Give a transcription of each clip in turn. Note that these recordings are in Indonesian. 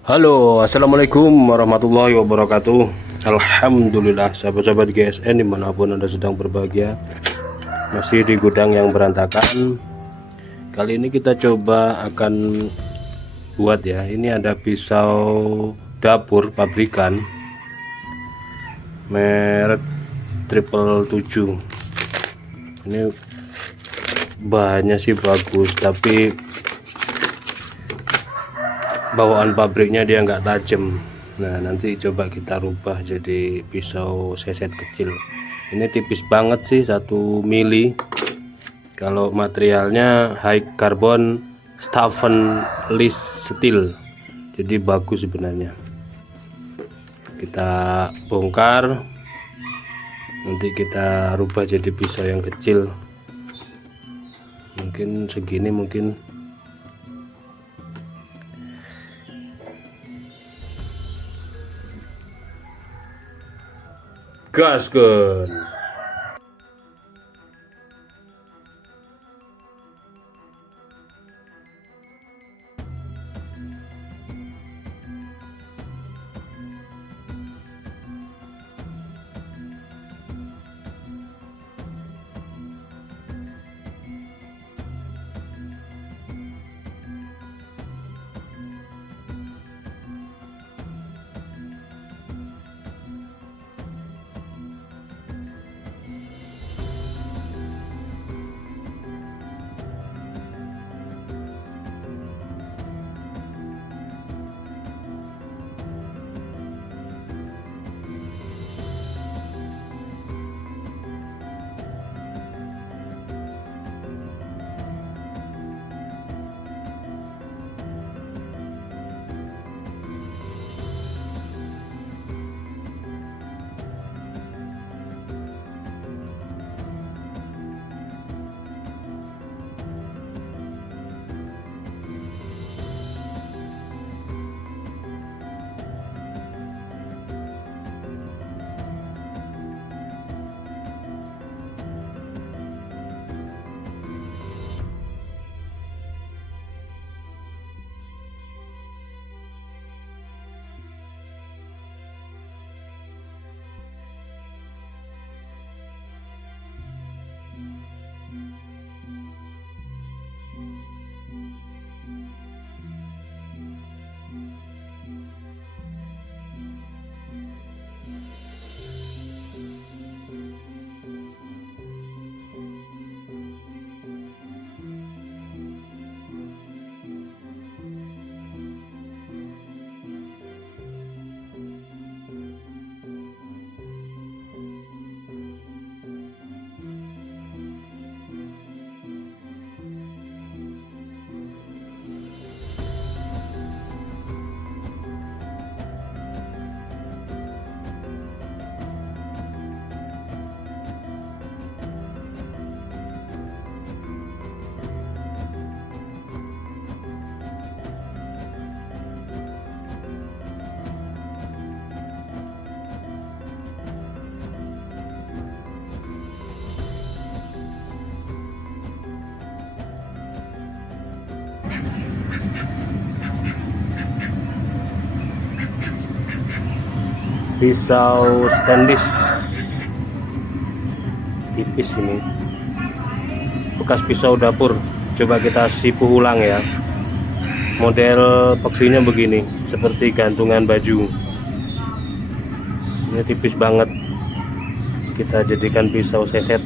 Halo, assalamualaikum warahmatullahi wabarakatuh. Alhamdulillah, sahabat-sahabat GSN dimanapun Anda sedang berbahagia. Masih di gudang yang berantakan. Kali ini kita coba akan buat ya. Ini ada pisau dapur pabrikan merek triple 7. Ini bahannya sih bagus, tapi bawaan pabriknya dia nggak tajam. Nah, nanti coba kita rubah jadi pisau seset kecil. Ini tipis banget sih, 1 mili. Kalau materialnya high carbon stainless steel, jadi bagus sebenarnya. Kita bongkar, nanti kita rubah jadi pisau yang kecil. Mungkin segini, mungkin gaskeun. Pisau stainless tipis ini, bekas pisau dapur. Coba kita sipu ulang ya. Model paksinya begini, seperti gantungan baju. Ini tipis banget, kita jadikan pisau seset.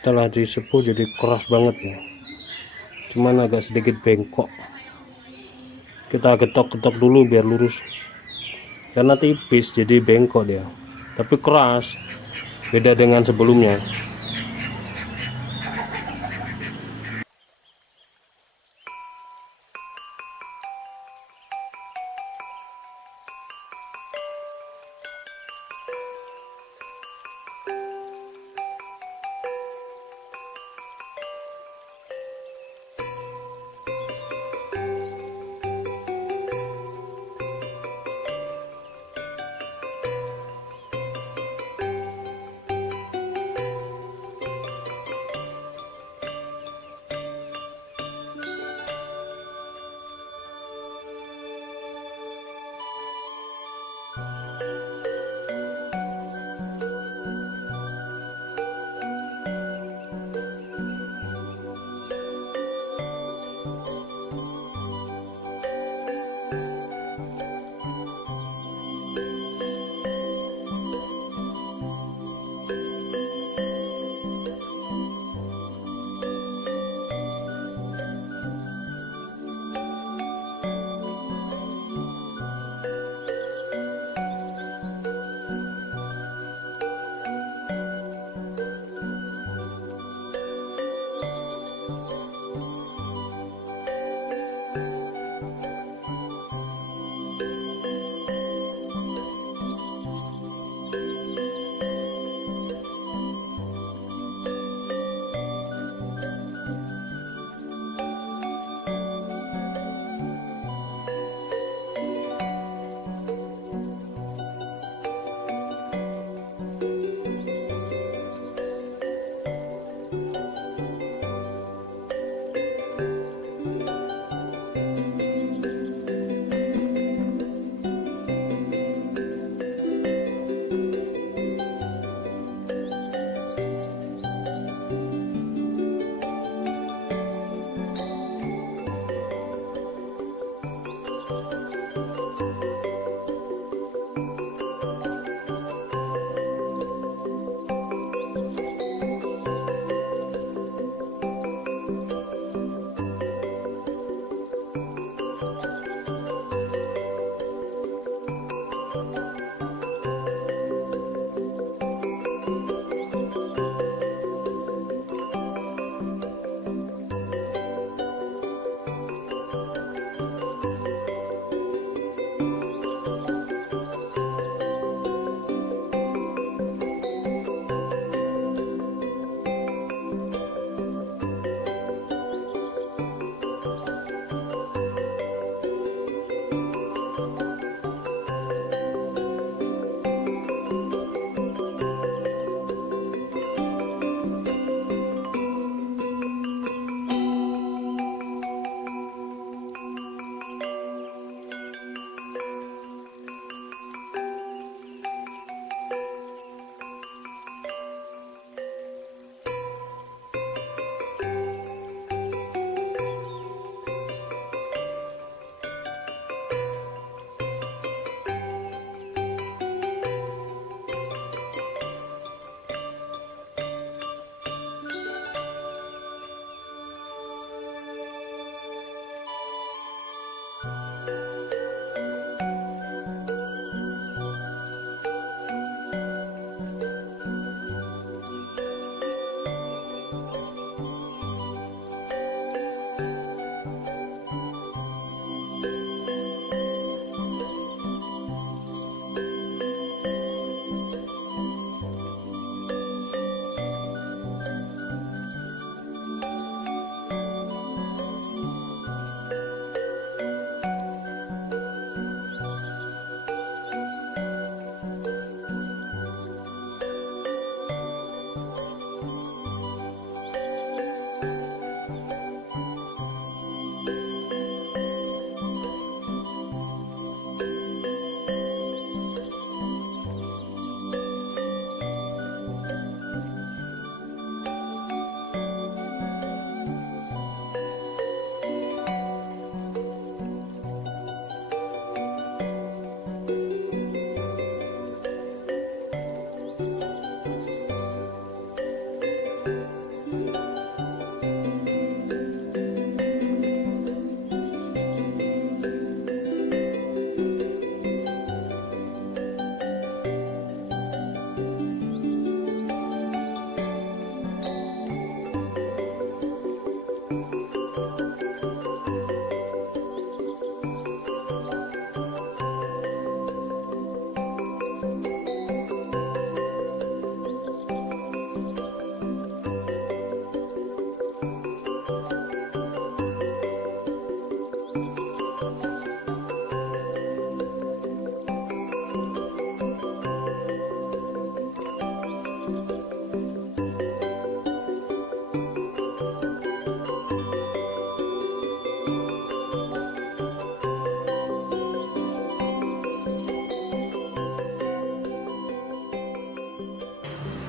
setelah disepuh jadi keras banget ya, cuman agak sedikit bengkok. Kita getok-getok dulu biar lurus, karena tipis jadi bengkok dia, tapi keras, beda dengan sebelumnya.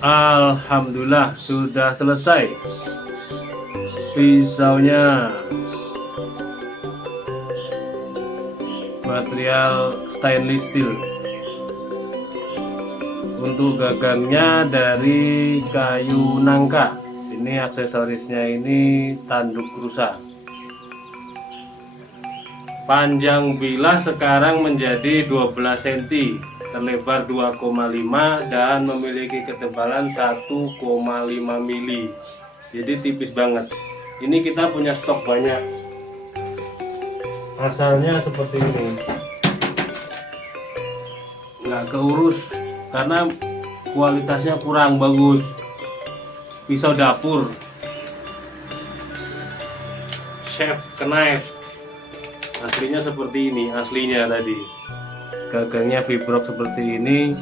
Alhamdulillah sudah selesai pisaunya. Material stainless steel. Untuk gagangnya dari kayu nangka. Ini aksesorisnya ini tanduk rusa. Panjang bilah sekarang menjadi 12 cm, terlebar 2,5 dan memiliki ketebalan 1,5 mili. Jadi tipis banget. Ini kita punya stok banyak. Asalnya seperti ini. Nggak keurus karena kualitasnya kurang bagus. Pisau dapur. Chef knife. Aslinya seperti ini, aslinya tadi. Gagangnya Fibrox seperti ini,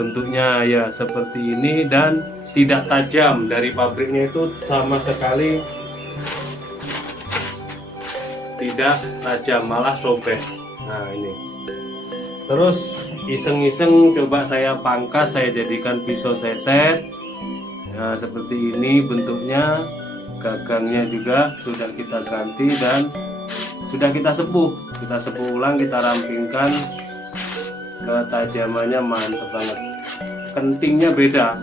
bentuknya ya seperti ini dan tidak tajam. Dari pabriknya itu sama sekali tidak tajam, malah sobek. Nah ini. Terus iseng-iseng coba saya pangkas, saya jadikan pisau seset. Nah seperti ini bentuknya. Gagangnya juga sudah kita ganti dan sudah kita sepuh ulang, kita rampingkan. Ketajamannya mantap banget, kentingnya beda.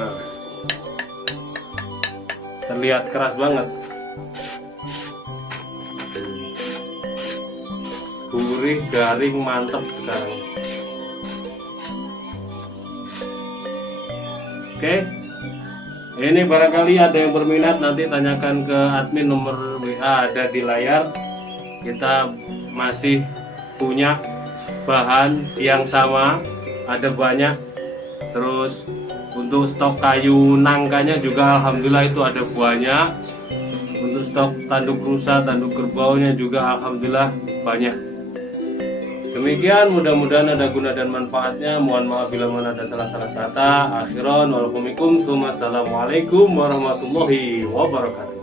Nah, terlihat keras banget, gurih, garing, mantap sekarang. Oke. Ini barangkali ada yang berminat, nanti tanyakan ke admin, nomor WA ada di layar. Kita masih punya bahan yang sama, ada banyak. Terus untuk stok kayu nangkanya juga alhamdulillah itu ada banyak. Untuk stok tanduk rusa, tanduk kerbaunya juga alhamdulillah banyak. Demikian, mudah-mudahan ada guna dan manfaatnya. Mohon maaf bila mana ada salah-salah kata. Akhiran walaikumussalam, assalamualaikum warahmatullahi wabarakatuh.